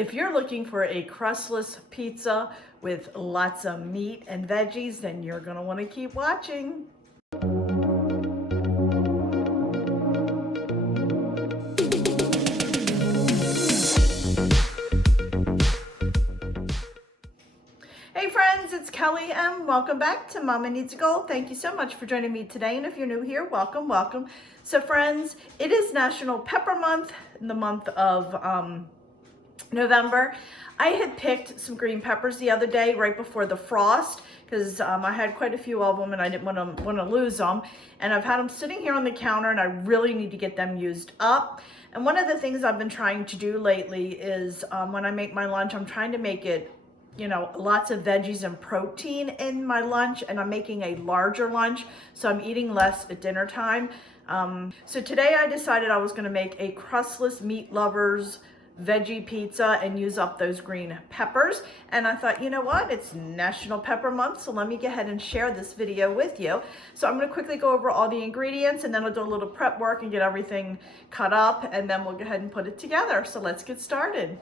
If you're looking for a crustless pizza with lots of meat and veggies, then you're gonna wanna keep watching. Hey friends, it's Kelly and welcome back to Mama Needs a Goal. Thank you so much for joining me today, and if you're new here, welcome, welcome. So friends, it is National Pepper Month, in the month of November. I had picked some green peppers the other day right before the frost because I had quite a few of them and I didn't want to lose them, and I've had them sitting here on the counter and I really need to get them used up. And one of the things I've been trying to do lately is when I make my lunch, I'm trying to make it, you know, lots of veggies and protein in my lunch, and I'm making a larger lunch, so I'm eating less at dinner time. So today I decided I was going to make a crustless meat lovers veggie pizza and use up those green peppers. And I thought, you know what, it's National Pepper Month, so let me go ahead and share this video with you. So I'm going to quickly go over all the ingredients, and then I'll do a little prep work and get everything cut up, and then we'll go ahead and put it together. So let's get started.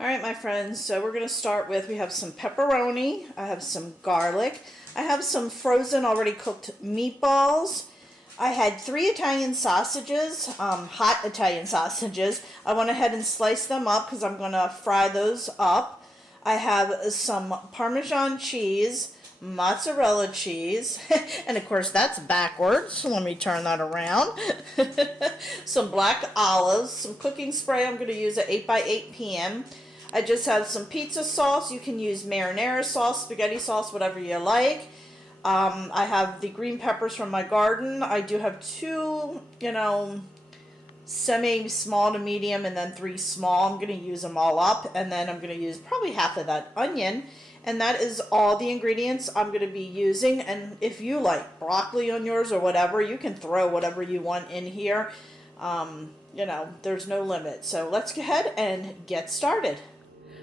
All right, my friends, so we're going to start with, we have some pepperoni, I have some garlic, I have some frozen already cooked meatballs. I had 3 Italian sausages, hot Italian sausages. I went ahead and sliced them up because I'm going to fry those up. I have some Parmesan cheese, mozzarella cheese, and of course that's backwards, so let me turn that around. Some black olives, some cooking spray. I'm going to use an 8x8 pan. I just have some pizza sauce. You can use marinara sauce, spaghetti sauce, whatever you like. I have the green peppers from my garden. I do have 2, you know, semi-small to medium, and then 3 small. I'm going to use them all up, and then I'm going to use probably half of that onion. And that is all the ingredients I'm going to be using. And if you like broccoli on yours or whatever, you can throw whatever you want in here. You know, there's no limit. So let's go ahead and get started.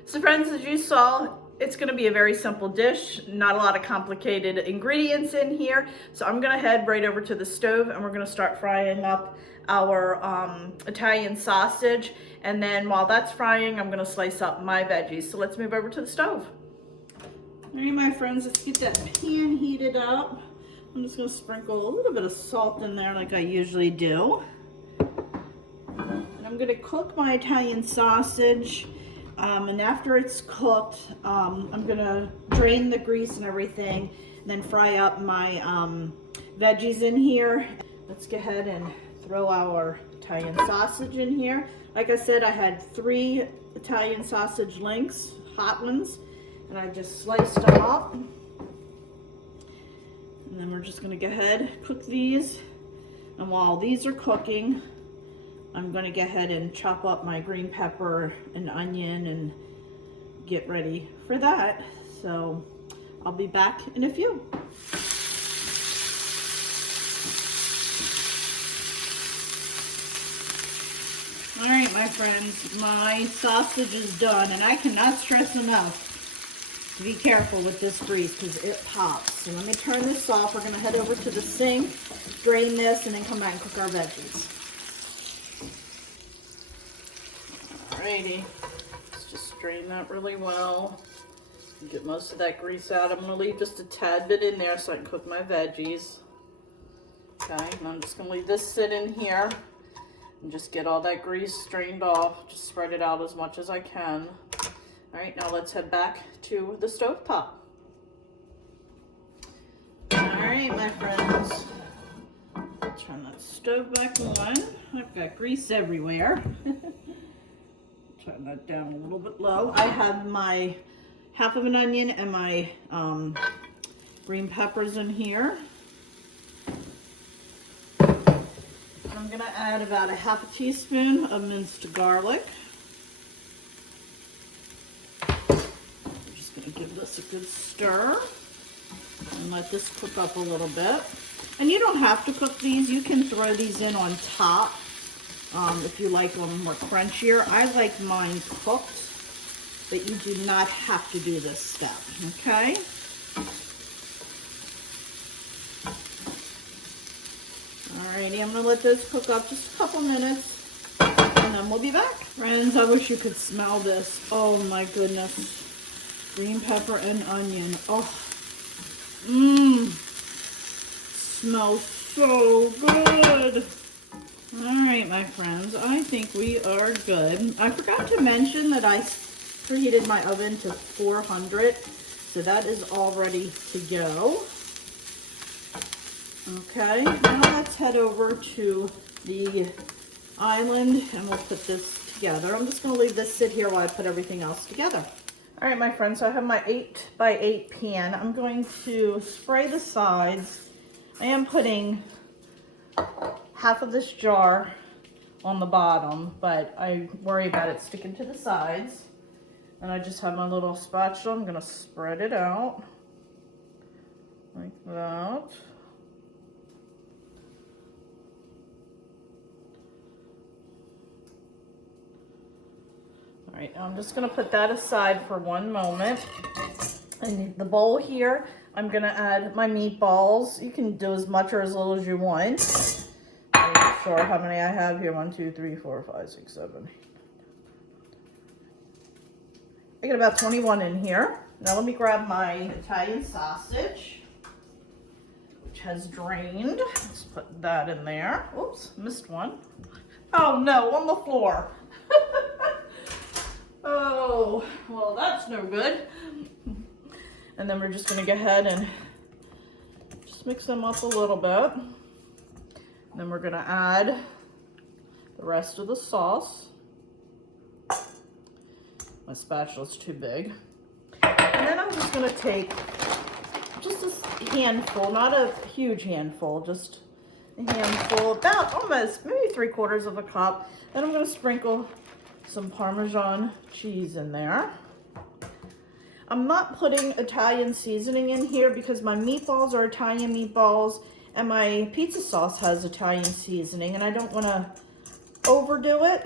So friends, as you saw, it's going to be a very simple dish, not a lot of complicated ingredients in here. So I'm going to head right over to the stove and we're going to start frying up our Italian sausage. And then while that's frying, I'm going to slice up my veggies. So let's move over to the stove. All right, my friends, let's get that pan heated up. I'm just going to sprinkle a little bit of salt in there like I usually do. And I'm going to cook my Italian sausage. And after it's cooked, I'm gonna drain the grease and everything, and then fry up my veggies in here. Let's go ahead and throw our Italian sausage in here. Like I said, I had 3 Italian sausage links, hot ones, and I just sliced them up. And then we're just gonna go ahead, cook these. And while these are cooking, I'm going to go ahead and chop up my green pepper and onion and get ready for that. So I'll be back in a few. All right, my friends, my sausage is done, and I cannot stress enough to be careful with this grease because it pops. So let me turn this off. We're going to head over to the sink, drain this, and then come back and cook our veggies. Alrighty, let's just drain that really well and get most of that grease out. I'm going to leave just a tad bit in there so I can cook my veggies. Okay, and I'm just going to leave this sit in here and just get all that grease drained off. Just spread it out as much as I can. Alright, now let's head back to the stove top. Alright, my friends, turn that stove back on. I've got grease everywhere. Turn that down a little bit low. I have my half of an onion and my green peppers in here. I'm going to add about a half a teaspoon of minced garlic. I'm just going to give this a good stir and let this cook up a little bit. And you don't have to cook these. You can throw these in on top. If you like them more crunchier. I like mine cooked, but you do not have to do this step, okay? Alrighty, I'm gonna let those cook up just a couple minutes. and then we'll be back. Friends, I wish you could smell this. Oh my goodness. Green pepper and onion. Oh, smells so good. All right, my friends, I think we are good. I forgot to mention that I preheated my oven to 400, so that is all ready to go. Okay, now let's head over to the island and we'll put this together. I'm just going to leave this sit here while I put everything else together. All right, my friends, so I have my 8x8 pan. I'm going to spray the sides. I am putting half of this jar on the bottom, but I worry about it sticking to the sides. And I just have my little spatula. I'm going to spread it out like that. All right, now I'm just going to put that aside for one moment. And the bowl here, I'm going to add my meatballs. You can do as much or as little as you want. I'm not sure how many I have here. 1, 2, 3, 4, 5, 6, 7. I got about 21 in here. Now let me grab my Italian sausage, which has drained. Let's put that in there. Oops, missed one. Oh no, on the floor. Oh, well that's no good. And then we're just gonna go ahead and just mix them up a little bit. And then we're gonna add the rest of the sauce. My spatula's too big. And then I'm just gonna take just a handful, not a huge handful, just a handful, about almost maybe 3/4 of a cup. Then I'm gonna sprinkle some Parmesan cheese in there. I'm not putting Italian seasoning in here because my meatballs are Italian meatballs and my pizza sauce has Italian seasoning and I don't want to overdo it.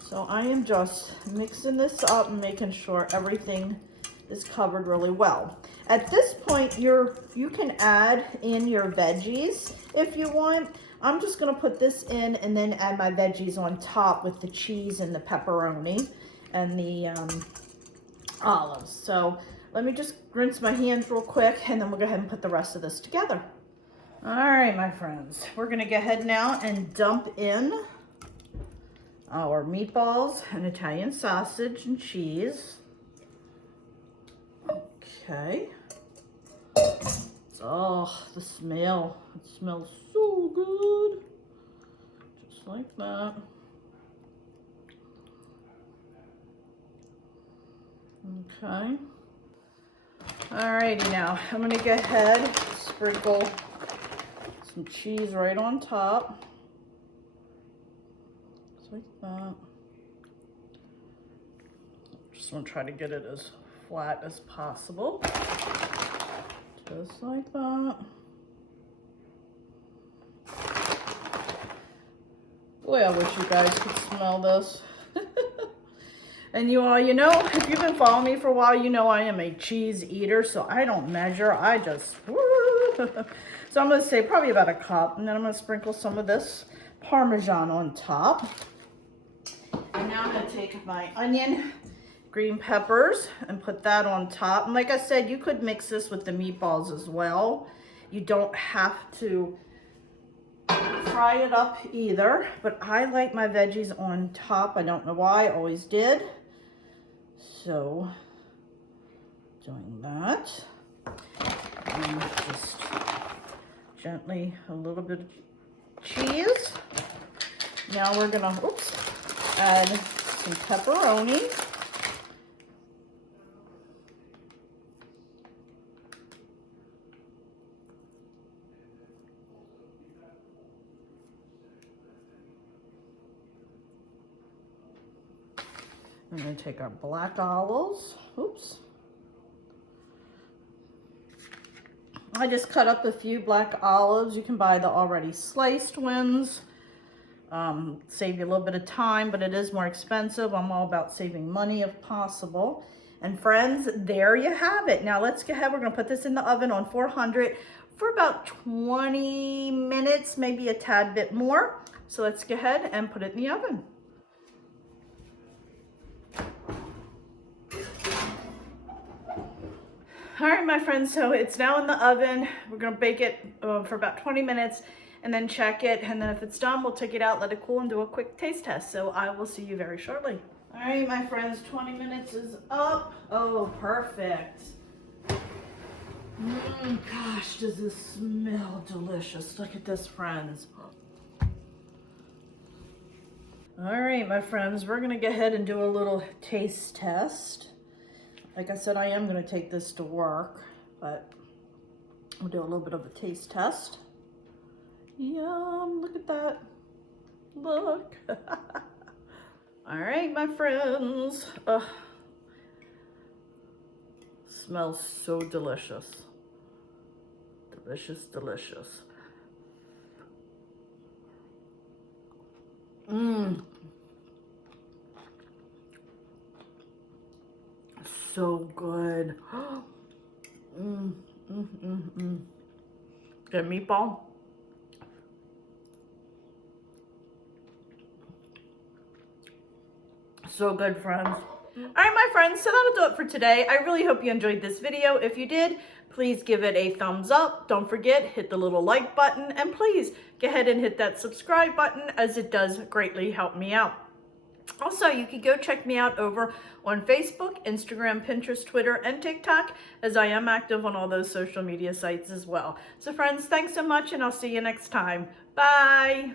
So I am just mixing this up and making sure everything is covered really well. At this point, you can add in your veggies if you want. I'm just gonna put this in and then add my veggies on top with the cheese and the pepperoni and the olives. So let me just rinse my hands real quick and then we'll go ahead and put the rest of this together. All right, my friends, we're gonna go ahead now and dump in our meatballs and Italian sausage and cheese. Okay. Oh, the smell. It smells so good. Just like that. Okay. Alrighty, now I'm going to go ahead, sprinkle some cheese right on top. Just like that. Just want to try to get it as flat as possible. Just like that. Boy, I wish you guys could smell this. And you all, you know, if you've been following me for a while, you know I am a cheese eater, so I don't measure. I just, so I'm going to say probably about a cup. And then I'm going to sprinkle some of this Parmesan on top. And now I'm going to take my onion, green peppers, and put that on top. And like I said, you could mix this with the meatballs as well. You don't have to fry it up either, but I like my veggies on top. I don't know why, I always did. So, doing that. And just gently a little bit of cheese. Now we're gonna, add some pepperoni. I'm going to take our black olives. I just cut up a few black olives. You can buy the already sliced ones. Save you a little bit of time, but it is more expensive. I'm all about saving money if possible. And friends, there you have it. Now let's go ahead. We're going to put this in the oven on 400 for about 20 minutes, maybe a tad bit more. So let's go ahead and put it in the oven. All right, my friends, so it's now in the oven. We're gonna bake it for about 20 minutes and then check it. And then if it's done, we'll take it out, let it cool, and do a quick taste test. So I will see you very shortly. All right, my friends, 20 minutes is up. Oh, perfect. Gosh, does this smell delicious. Look at this, friends. All right, my friends, we're gonna go ahead and do a little taste test. Like I said, I am gonna take this to work, but we'll do a little bit of a taste test. Yum, look at that. Look. All right, my friends. Smells so delicious. Delicious, delicious. So good. Good meatball. So good, friends. All right, my friends, so that'll do it for today. I really hope you enjoyed this video. If you did, please give it a thumbs up. Don't forget, hit the little like button, and please go ahead and hit that subscribe button, as it does greatly help me out. Also, you can go check me out over on Facebook, Instagram, Pinterest, Twitter, and TikTok, as I am active on all those social media sites as well. So friends, thanks so much, and I'll see you next time. Bye.